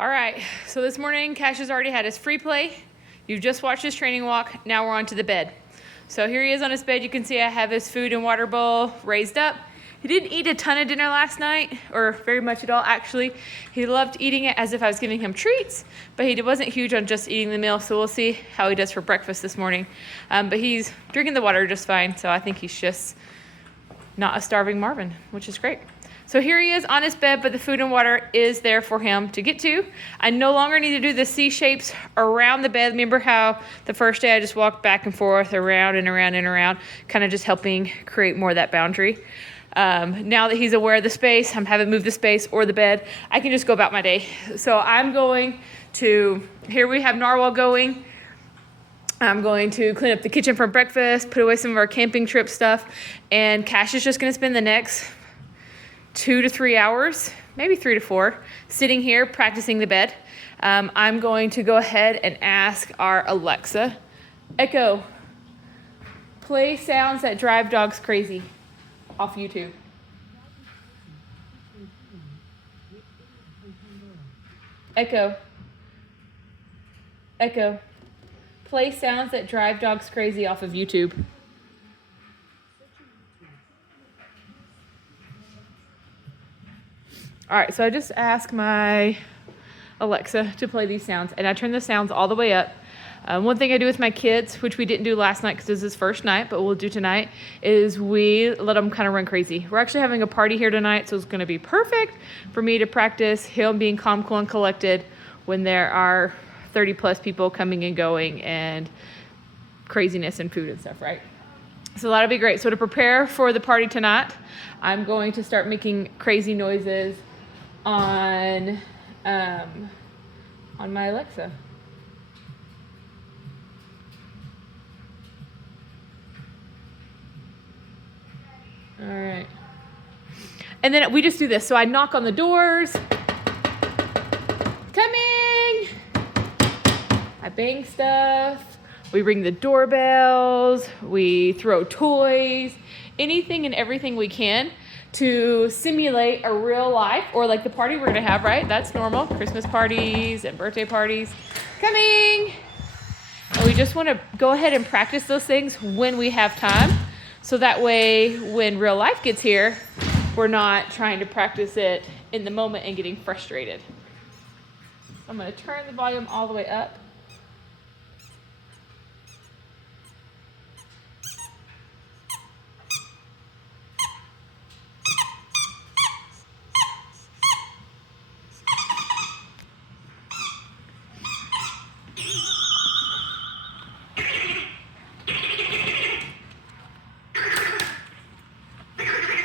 All right, so this morning Cash has already had his free play. You've just watched his training walk. Now we're on to the bed. So here he is on his bed. You can see I have his food and water bowl raised up. He didn't eat a ton of dinner last night, or very much at all actually. He loved eating it as if I was giving him treats, but he wasn't huge on just eating the meal, so we'll see how he does for breakfast this morning. But he's drinking the water just fine, so I think he's just not a starving Marvin, which is great. So here he is on his bed, but the food and water is there for him to get to. I no longer need to do the C shapes around the bed. Remember how the first day I just walked back and forth, around and around and around, kind of just helping create more of that boundary. Now that he's aware of the space, I haven't moved the space or the bed, I can just go about my day. So I'm going to, here we have Narwhal going. I'm going to clean up the kitchen for breakfast, put away some of our camping trip stuff, and Cash is just going to spend the next 2 to 3 hours, maybe 3 to 4, sitting here practicing the bed. I'm going to go ahead and ask our Alexa, Echo, play sounds that drive dogs crazy off YouTube. Echo, play sounds that drive dogs crazy off of YouTube. All right, so I just asked my Alexa to play these sounds, and I turn the sounds all the way up. One thing I do with my kids, which we didn't do last night because this is his first night, but we'll do tonight, is we let them kind of run crazy. We're actually having a party here tonight, so it's going to be perfect for me to practice him being calm, cool, and collected when there are 30 plus people coming and going and craziness and food and stuff, right? So that'll be great. So to prepare for the party tonight, I'm going to start making crazy noises on my Alexa. All right. And then we just do this. So I knock on the doors. Coming! I bang stuff. We ring the doorbells. We throw toys. Anything and everything we can to simulate a real life, or like the party we're gonna have, right? That's normal. Christmas parties and birthday parties. Coming! And we just wanna go ahead and practice those things when we have time. So that way, when real life gets here, we're not trying to practice it in the moment and getting frustrated. I'm gonna turn the volume all the way up.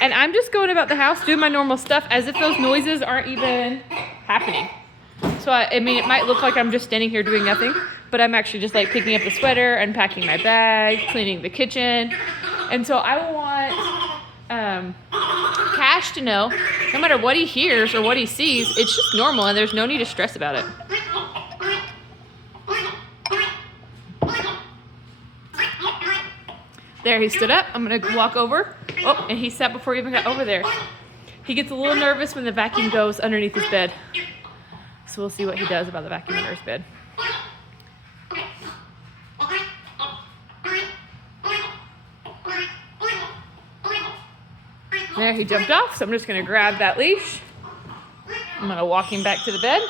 And I'm just going about the house doing my normal stuff as if those noises aren't even happening. So I mean, it might look like I'm just standing here doing nothing, but I'm actually just like picking up the sweater, unpacking my bag, cleaning the kitchen. And so I want Cash to know, no matter what he hears or what he sees, it's just normal and there's no need to stress about it. There, he stood up. I'm gonna walk over. Oh, and he sat before he even got over there. He gets a little nervous when the vacuum goes underneath his bed. So we'll see what he does about the vacuum under his bed. There, he jumped off, so I'm just gonna grab that leash. I'm gonna walk him back to the bed.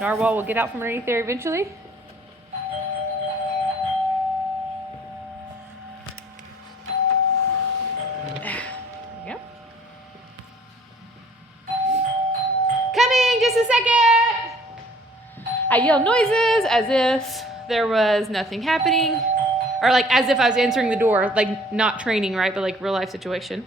Narwhal will get out from underneath there eventually. There we go. Coming, just a second. I yell noises as if there was nothing happening. Or like as if I was answering the door, like not training, right? But like real life situation.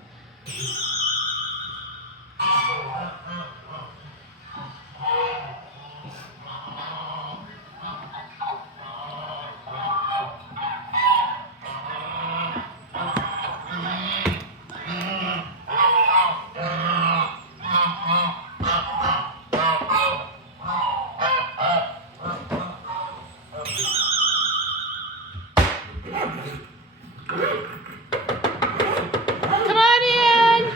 Come on in.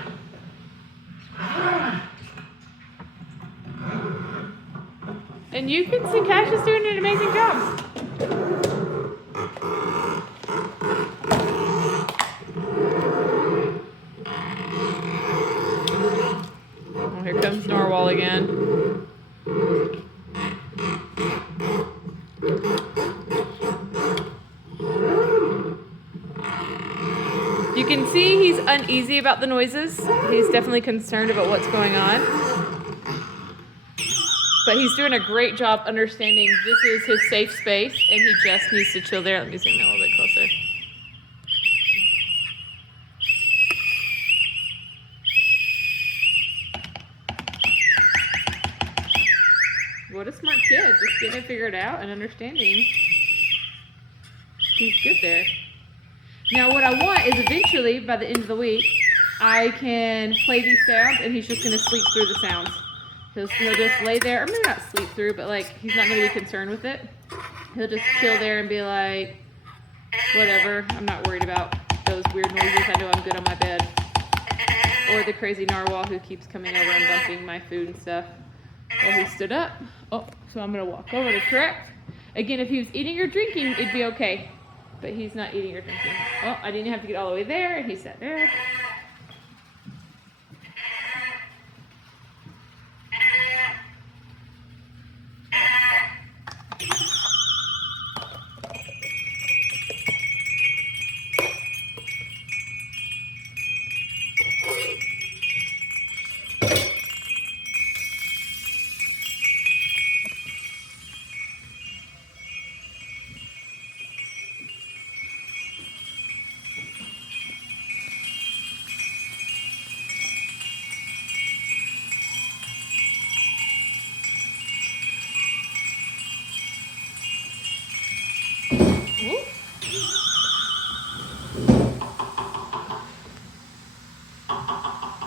And you can see Cash is doing an amazing job. Oh, here comes Narwhal again. You can see he's uneasy about the noises. He's definitely concerned about what's going on. But he's doing a great job understanding this is his safe space and he just needs to chill there. Let me zoom in a little bit closer. What a smart kid, just getting it figured out and understanding. He's good there. Now what I want is eventually, by the end of the week, I can play these sounds and he's just gonna sleep through the sounds. He'll just lay there, or maybe not sleep through, but like he's not gonna be concerned with it. He'll just chill there and be like, whatever, I'm not worried about those weird noises. I know I'm good on my bed. Or the crazy narwhal who keeps coming over and bumping my food and stuff. Well, he stood up. Oh, so I'm gonna walk over to correct. Again, if he was eating or drinking, it'd be okay. But he's not eating or drinking. Oh, I didn't have to get all the way there, and he sat there.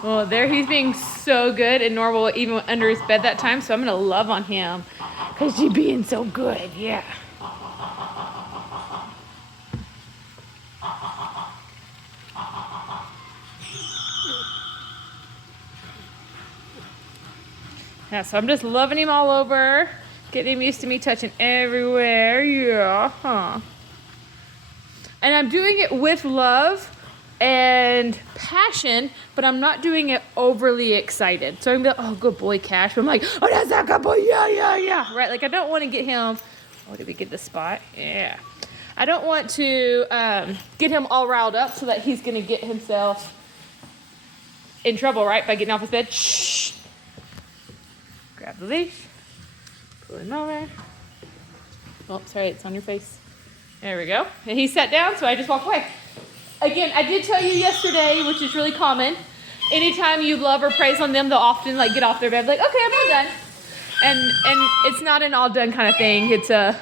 Well, there he's being so good, and Norval even went under his bed that time, so I'm gonna love on him because you're being so good, yeah. Yeah, so I'm just loving him all over, getting him used to me touching everywhere, yeah, huh. And I'm doing it with love and passion, but I'm not doing it overly excited. So I'm like, oh, good boy, Cash. But I'm like, oh, that's a good boy, yeah. Right, like I don't want to get him, oh, did we get the spot? Yeah. I don't want to get him all riled up so that he's gonna get himself in trouble, right, by getting off his bed. Shh. Grab the leash, pull him over. Oh, sorry, it's on your face. There we go. And he sat down, so I just walked away. Again, I did tell you yesterday, which is really common, anytime you love or praise on them, they'll often like get off their bed like, okay, I'm all done. And it's not an all done kind of thing. It's a,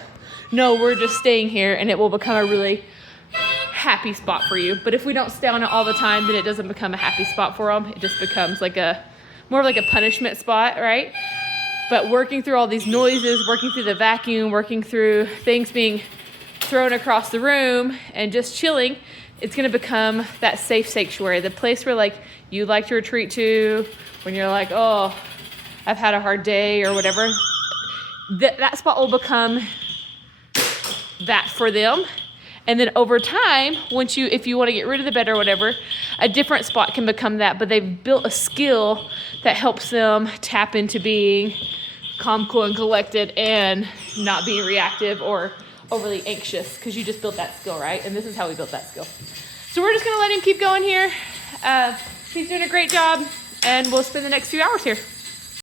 no, we're just staying here, and it will become a really happy spot for you. But if we don't stay on it all the time, then it doesn't become a happy spot for them. It just becomes like a, more of like a punishment spot, right? But working through all these noises, working through the vacuum, working through things being thrown across the room and just chilling, it's gonna become that safe sanctuary, the place where like you like to retreat to when you're like, oh, I've had a hard day or whatever. That spot will become that for them. And then over time, once you, if you want to get rid of the bed or whatever, a different spot can become that, but they've built a skill that helps them tap into being calm, cool, and collected and not being reactive or overly anxious, because you just built that skill, right? And this is how we built that skill. So we're just gonna let him keep going here. He's doing a great job, and we'll spend the next few hours here.